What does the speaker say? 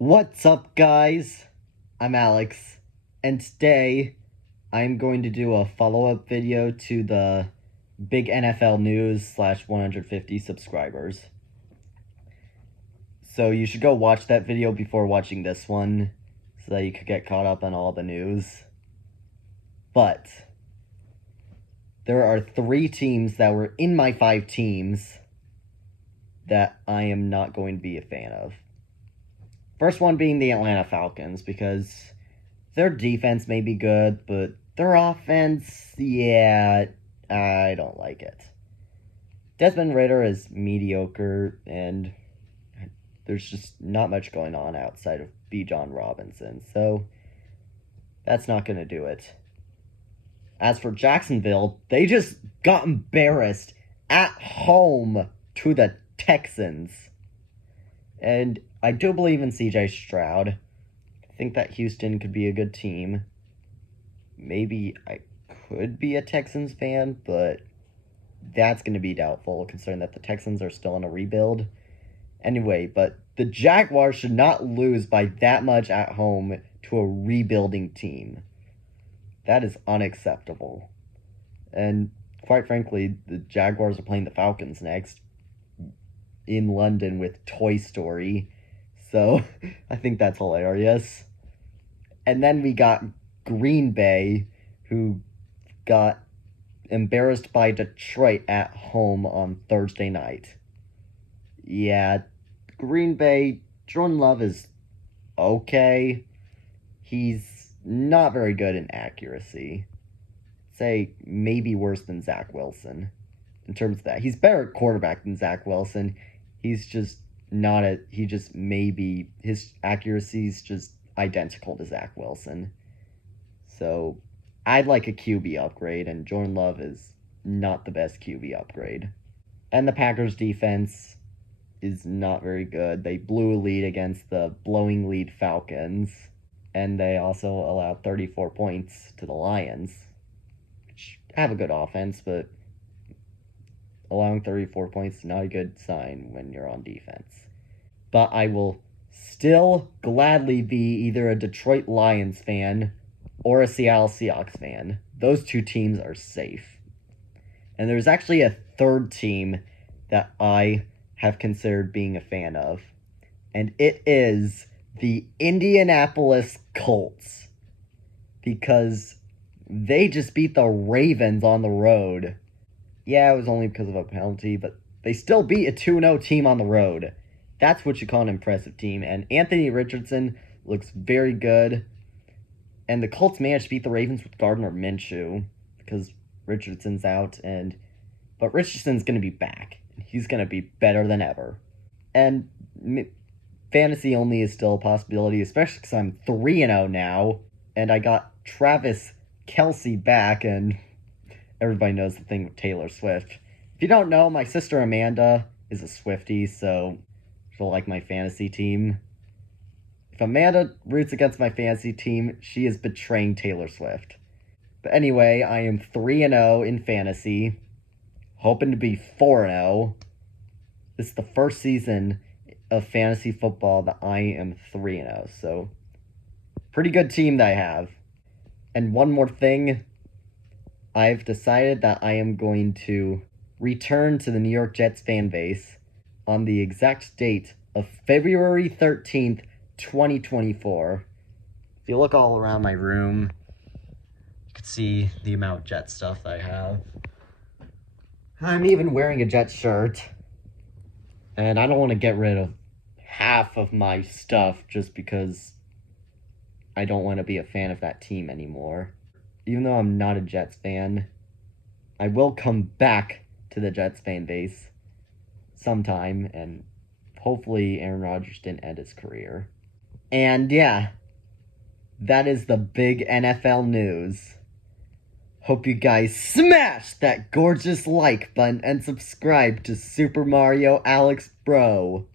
What's up, guys? I'm Alex, and today I'm going to do a follow-up video to the big NFL news / 150 subscribers. So you should go watch that video before watching this one, so that you could get caught up on all the news. But there are 3 teams that were in my 5 teams that I am not going to be a fan of. First one being the Atlanta Falcons, because their defense may be good, but their offense, yeah, I don't like it. Desmond Ridder is mediocre, and there's just not much going on outside of Bijan Robinson, so that's not going to do it. As for Jacksonville, they just got embarrassed at home to the Texans. And I do believe in CJ Stroud. I think that Houston could be a good team. Maybe I could be a Texans fan, but that's going to be doubtful considering that the Texans are still in a rebuild. Anyway, but the Jaguars should not lose by that much at home to a rebuilding team. That is unacceptable. And quite frankly, the Jaguars are playing the Falcons next in London with Toy Story. So I think that's hilarious. And then we got Green Bay, who got embarrassed by Detroit at home on Thursday night. Yeah, Green Bay, Jordan Love is okay. He's not very good in accuracy. Say maybe worse than Zach Wilson in terms of that. He's better at quarterback than Zach Wilson. He's just not a, he just maybe, his accuracy's just identical to Zach Wilson. So I'd like a QB upgrade, and Jordan Love is not the best QB upgrade. And the Packers defense is not very good. They blew a lead against the blowing lead Falcons, and they also allowed 34 points to the Lions, which have a good offense, but allowing 34 points is not a good sign when you're on defense. But I will still gladly be either a Detroit Lions fan or a Seattle Seahawks fan. Those 2 teams are safe. And there's actually a third team that I have considered being a fan of, and it is the Indianapolis Colts, because they just beat the Ravens on the road. Yeah, it was only because of a penalty, but they still beat a 2-0 team on the road. That's what you call an impressive team. And Anthony Richardson looks very good. And the Colts managed to beat the Ravens with Gardner Minshew because Richardson's out. But Richardson's going to be back. He's going to be better than ever. And fantasy only is still a possibility, especially because I'm 3-0 now. And I got Travis Kelce back, and everybody knows the thing with Taylor Swift. If you don't know, my sister Amanda is a Swiftie, so she'll like my fantasy team. If Amanda roots against my fantasy team, she is betraying Taylor Swift. But anyway, I am 3-0 in fantasy, hoping to be 4-0. This is the first season of fantasy football that I am 3-0, so pretty good team that I have. And one more thing, I've decided that I am going to return to the New York Jets fan base on the exact date of February 13th, 2024. If you look all around my room, you can see the amount of Jet stuff I have. I'm even wearing a Jet shirt, and I don't want to get rid of half of my stuff just because I don't want to be a fan of that team anymore. Even though I'm not a Jets fan, I will come back to the Jets fan base sometime, and hopefully Aaron Rodgers didn't end his career. And yeah, that is the big NFL news. Hope you guys smash that gorgeous like button and subscribe to Super Mario Alex Bro.